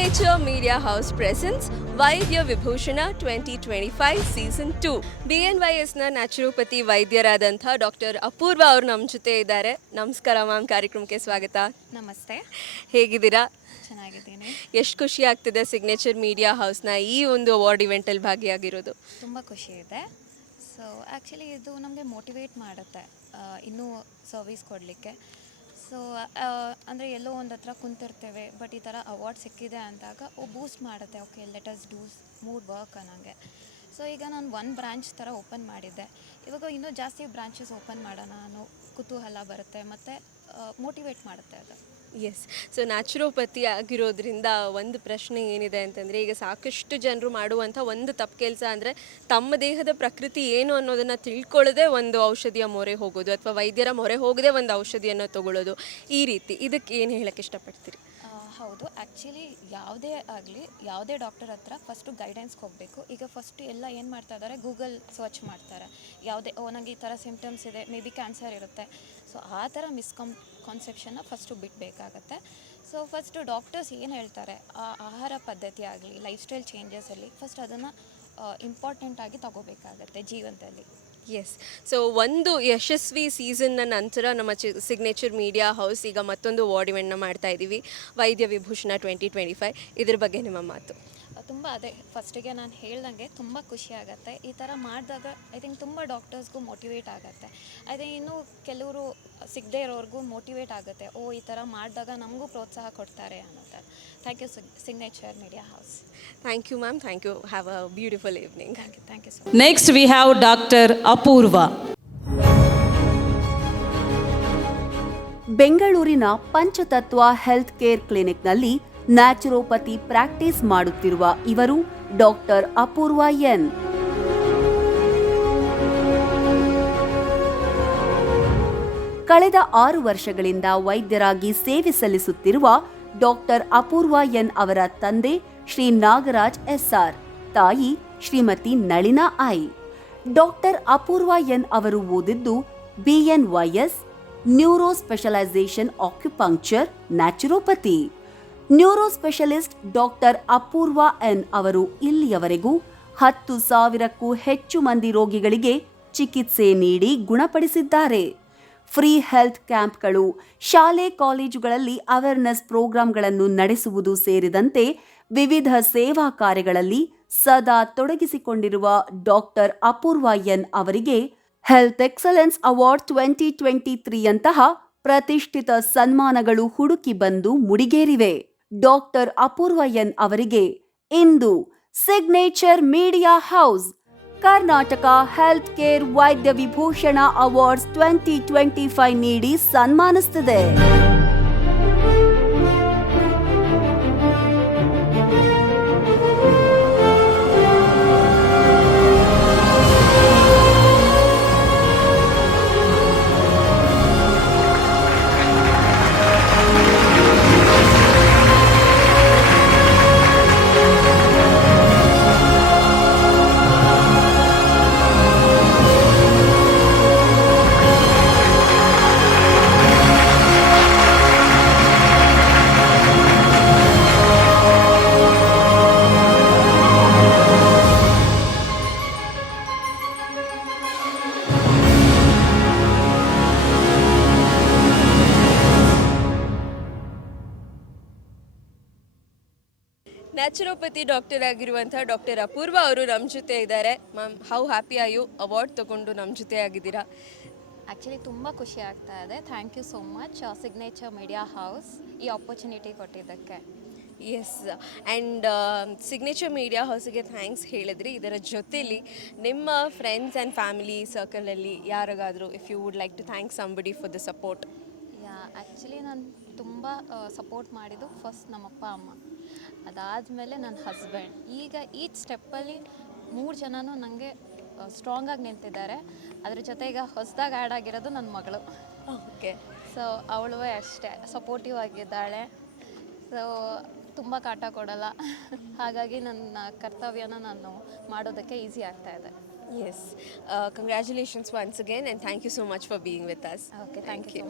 Signature Media House presents Vaidya Vibhushana 2025 Season 2. BNYSನ naturopathy ವೈದ್ಯರಾದಂಥ doctor ಅಪೂರ್ವ ಅವರು ನಮ್ಮ ಜೊತೆ ಇದ್ದಾರೆ. ನಮಸ್ಕಾರ ಮ್ಯಾಮ್, ಕಾರ್ಯಕ್ರಮಕ್ಕೆ ಸ್ವಾಗತ. ನಮಸ್ತೆ. ಹೇಗಿದ್ದೀರಾ? ಚೆನ್ನಾಗಿದ್ದೀನಿ. ಎಷ್ಟು ಖುಷಿ ಆಗ್ತಿದೆ ಸಿಗ್ನೇಚರ್ ಮೀಡಿಯಾ ಹೌಸ್ನ ಈ ಒಂದು ಅವಾರ್ಡ್ ಇವೆಂಟಲ್ಲಿ ಭಾಗಿಯಾಗಿರೋದು? ತುಂಬ ಖುಷಿ ಇದೆ. ಸೊ ಆ್ಯಕ್ಚುಲಿ ಇದು ನಮಗೆ ಮೋಟಿವೇಟ್ ಮಾಡುತ್ತೆ ಇನ್ನೂ ಸರ್ವಿಸ್ ಕೊಡಲಿಕ್ಕೆ. ಸೊ ಅಂದರೆ ಎಲ್ಲೋ ಒಂದು ಹತ್ರ ಕುಂತಿರ್ತೇವೆ, ಬಟ್ ಈ ಥರ ಅವಾರ್ಡ್ ಸಿಕ್ಕಿದೆ ಅಂದಾಗ ಬೂಸ್ಟ್ ಮಾಡುತ್ತೆ. ಓಕೆ, ಲೆಟ್ ಅಸ್ ಡೂ ಮೂರ್ ವರ್ಕ್ ಅನ್ನೋಂಗೆ. ಸೊ ಈಗ ನಾನು ಒಂದು ಬ್ರಾಂಚ್ ಥರ ಓಪನ್ ಮಾಡಿದ್ದೆ. ಇವಾಗ ಇನ್ನೂ ಜಾಸ್ತಿ ಬ್ರಾಂಚಸ್ ಓಪನ್ ಮಾಡೋಣ ಅನ್ನೋ ಕುತೂಹಲ ಬರುತ್ತೆ ಮತ್ತು ಮೋಟಿವೇಟ್ ಮಾಡುತ್ತೆ ಅದು. ಎಸ್. ಸೊ ನ್ಯಾಚುರೋಪತಿ ಆಗಿರೋದ್ರಿಂದ ಒಂದು ಪ್ರಶ್ನೆ ಏನಿದೆ ಅಂತಂದರೆ, ಈಗ ಸಾಕಷ್ಟು ಜನರು ಮಾಡುವಂಥ ಒಂದು ತಪ್ಪು ಕೆಲಸ ಅಂದರೆ ತಮ್ಮ ದೇಹದ ಪ್ರಕೃತಿ ಏನು ಅನ್ನೋದನ್ನು ತಿಳ್ಕೊಳ್ಳದೆ ಒಂದು ಔಷಧಿಯ ಮೊರೆ ಹೋಗೋದು, ಅಥವಾ ವೈದ್ಯರ ಮೊರೆ ಹೋಗದೆ ಒಂದು ಔಷಧಿಯನ್ನು ತಗೊಳ್ಳೋದು. ಈ ರೀತಿ ಇದಕ್ಕೆ ಏನು ಹೇಳಕ್ಕೆ ಇಷ್ಟಪಡ್ತೀರಿ? ಹೌದು, ಆ್ಯಕ್ಚುಲಿ ಯಾವುದೇ ಆಗಲಿ ಯಾವುದೇ ಡಾಕ್ಟರ್ ಹತ್ರ ಫಸ್ಟು ಗೈಡೆನ್ಸ್ಗೆ ಹೋಗಬೇಕು. ಈಗ ಫಸ್ಟು ಎಲ್ಲ ಏನು ಮಾಡ್ತಾ ಇದ್ದಾರೆ, ಗೂಗಲ್ ಸರ್ಚ್ ಮಾಡ್ತಾರೆ. ಯಾವುದೇ ನನಗೆ ಈ ಥರ ಸಿಮ್ಟಮ್ಸ್ ಇದೆ, ಮೇ ಬಿ ಕ್ಯಾನ್ಸರ್ ಇರುತ್ತೆ. ಸೊ ಆ ಥರ ಕಾನ್ಸೆಪ್ಷನ್ನ ಫಸ್ಟು ಬಿಡಬೇಕಾಗತ್ತೆ. ಸೊ ಫಸ್ಟು ಡಾಕ್ಟರ್ಸ್ ಏನು ಹೇಳ್ತಾರೆ, ಆ ಆಹಾರ ಪದ್ಧತಿ ಆಗಲಿ, ಲೈಫ್ ಸ್ಟೈಲ್ ಚೇಂಜಸಲ್ಲಿ ಫಸ್ಟ್ ಅದನ್ನು ಇಂಪಾರ್ಟೆಂಟಾಗಿ ತಗೋಬೇಕಾಗತ್ತೆ ಜೀವನದಲ್ಲಿ. ಎಸ್. ಸೊ ಒಂದು ಯಶಸ್ವಿ ಸೀಸನ್ನ ನಂತರ ನಮ್ಮ ಸಿಗ್ನೇಚರ್ ಮೀಡಿಯಾ ಹೌಸ್ ಈಗ ಮತ್ತೊಂದು ಅವಾರ್ಡ್ ಇವೆಂಟ್ನ ಮಾಡ್ತಾ ಇದ್ದೀವಿ, ವೈದ್ಯ ವಿಭೂಷಣ 2025. ಇದ್ರ ಬಗ್ಗೆ ನಿಮ್ಮ ಮಾತು? ತುಂಬ ಅದೇ ಫಸ್ಟಿಗೆ ನಾನು ಹೇಳ್ದಂಗೆ ತುಂಬ ಖುಷಿ ಆಗುತ್ತೆ. ಈ ಥರ ಮಾಡಿದಾಗ ಐ ಥಿಂಕ್ ತುಂಬ ಡಾಕ್ಟರ್ಸ್ಗೂ ಮೋಟಿವೇಟ್ ಆಗುತ್ತೆ. ಅದೇ ಇನ್ನೂ ಕೆಲವರು ಸಿಗದೇ ಇರೋರ್ಗೂ ಮೋಟಿವೇಟ್ ಆಗುತ್ತೆ. ಈ ಥರ ಮಾಡಿದಾಗ ನಮಗೂ ಪ್ರೋತ್ಸಾಹ ಕೊಡ್ತಾರೆ ಅನ್ನೋದು. Thank you signature media house. Thank you ma'am, thank you. Have a beautiful evening. Thank you so much. Next we have doctor Apoorva. ಬೆಂಗಳೂರಿನ ಪಂಚತತ್ವ ಹೆಲ್ತ್ ಕೇರ್ ಕ್ಲಿನಿಕ್ನಲ್ಲಿ ನ್ಯಾಚುರೋಪತಿ ಪ್ರಾಕ್ಟೀಸ್ ಮಾಡುತ್ತಿರುವ ಇವರು ಡಾಕ್ಟರ್ ಅಪೂರ್ವ ಎನ್. ಕಳೆದ 6 ವರ್ಷಗಳಿಂದ ವೈದ್ಯರಾಗಿ ಸೇವೆ ಸಲ್ಲಿಸುತ್ತಿರುವ ಡಾಕ್ಟರ್ ಅಪೂರ್ವ ಎನ್ ಅವರ ತಂದೆ ಶ್ರೀ ನಾಗರಾಜ್ ಎಸ್ಆರ್, ತಾಯಿ Shrimati Nalina I. Doctor Apoorva N ಅವರು ಓದಿದ್ದು BNYS neuro specialisation acupuncture naturopathy. Neuro specialist doctor Apoorva N ಅವರು ಇಲ್ಲಿಯವರೆಗೂ 10,000ಕ್ಕೂ ಹೆಚ್ಚು ಮಂದಿ ರೋಗಿಗಳಿಗೆ ಚಿಕಿತ್ಸೆ ನೀಡಿ ಗುಣಪಡಿಸಿದ್ದಾರೆ. ಫ್ರೀ ಹೆಲ್ತ್ ಕ್ಯಾಂಪ್ಗಳು, ಶಾಲೆ ಕಾಲೇಜುಗಳಲ್ಲಿ ಅವೇರ್ನೆಸ್ ಪ್ರೋಗ್ರಾಂಗಳನ್ನು ನಡೆಸುವುದು ಸೇರಿದಂತೆ ವಿವಿಧ ಸೇವಾ ಕಾರ್ಯಗಳಲ್ಲಿ ಸದಾ ತೊಡಗಿಸಿಕೊಂಡಿರುವ ಡಾಕ್ಟರ್ ಅಪೂರ್ವ ಎನ್ ಅವರಿಗೆ ಹೆಲ್ತ್ ಎಕ್ಸಲೆನ್ಸ್ ಅವಾರ್ಡ್ 2023 ಪ್ರತಿಷ್ಠಿತ ಸನ್ಮಾನಗಳು ಹುಡುಕಿ ಬಂದು ಮುಡಿಗೇರಿವೆ. ಡಾಕ್ಟರ್ ಅಪೂರ್ವ ಎನ್ ಅವರಿಗೆ ಇಂದು signature media house Karnataka health care ವೈದ್ಯ ವಿಭೂಷಣ ಅವಾರ್ಡ್ಸ್ 2025 ನೀಡಿ ಸನ್ಮಾನಿಸುತ್ತಿದೆ. ನ್ಯಾಚುರೋಪತಿ ಡಾಕ್ಟರ್ ಆಗಿರುವಂಥ ಡಾಕ್ಟರ್ ಅಪೂರ್ವ ಅವರು ನಮ್ಮ ಜೊತೆ ಇದ್ದಾರೆ. Ma'am, how happy are you award ತಗೊಂಡು ನಮ್ಮ ಜೊತೆ ಆಗಿದ್ದೀರಾ? ಆ್ಯಕ್ಚುಲಿ ತುಂಬ ಖುಷಿ ಆಗ್ತಾ ಇದೆ. Thank you so much signature media house ಈ ಆಪರ್ಚುನಿಟಿ ಕೊಟ್ಟಿದ್ದಕ್ಕೆ. S. And signature media ಹೌಸಿಗೆ thanks ಹೇಳಿದ್ರಿ. ಇದರ ಜೊತೆಲಿ ನಿಮ್ಮ ಫ್ರೆಂಡ್ಸ್ ಆ್ಯಂಡ್ ಫ್ಯಾಮಿಲಿ ಸರ್ಕಲಲ್ಲಿ ಯಾರಿಗಾದರೂ if you would like to thank somebody for the support? Actually ನಾನು ತುಂಬ ಸಪೋರ್ಟ್ ಮಾಡಿದ್ದು ಫಸ್ಟ್ ನಮ್ಮಪ್ಪ ಅಮ್ಮ, ಅದಾದಮೇಲೆ ನನ್ನ ಹಸ್ಬೆಂಡ್. ಈಗ ಈಚ್ ಸ್ಟೆಪ್ಪಲ್ಲಿ 3 ಜನನೂ ನನಗೆ ಸ್ಟ್ರಾಂಗಾಗಿ ನಿಂತಿದ್ದಾರೆ. ಅದ್ರ ಜೊತೆ ಈಗ ಹೊಸದಾಗಿ ಆ್ಯಡ್ ಆಗಿರೋದು ನನ್ನ ಮಗಳು. ಓಕೆ. ಸೊ ಅವಳು ಅಷ್ಟೇ ಸಪೋರ್ಟಿವ್ ಆಗಿದ್ದಾಳೆ. ಸೊ ತುಂಬ ಕಾಟ ಕೊಡಲ್ಲ. ಹಾಗಾಗಿ ನನ್ನ ಕರ್ತವ್ಯನ ನಾನು ಮಾಡೋದಕ್ಕೆ ಈಸಿ ಆಗ್ತಾ ಇದೆ. Yes. Congratulations once again and thank you so much for being with us. Okay, thank you.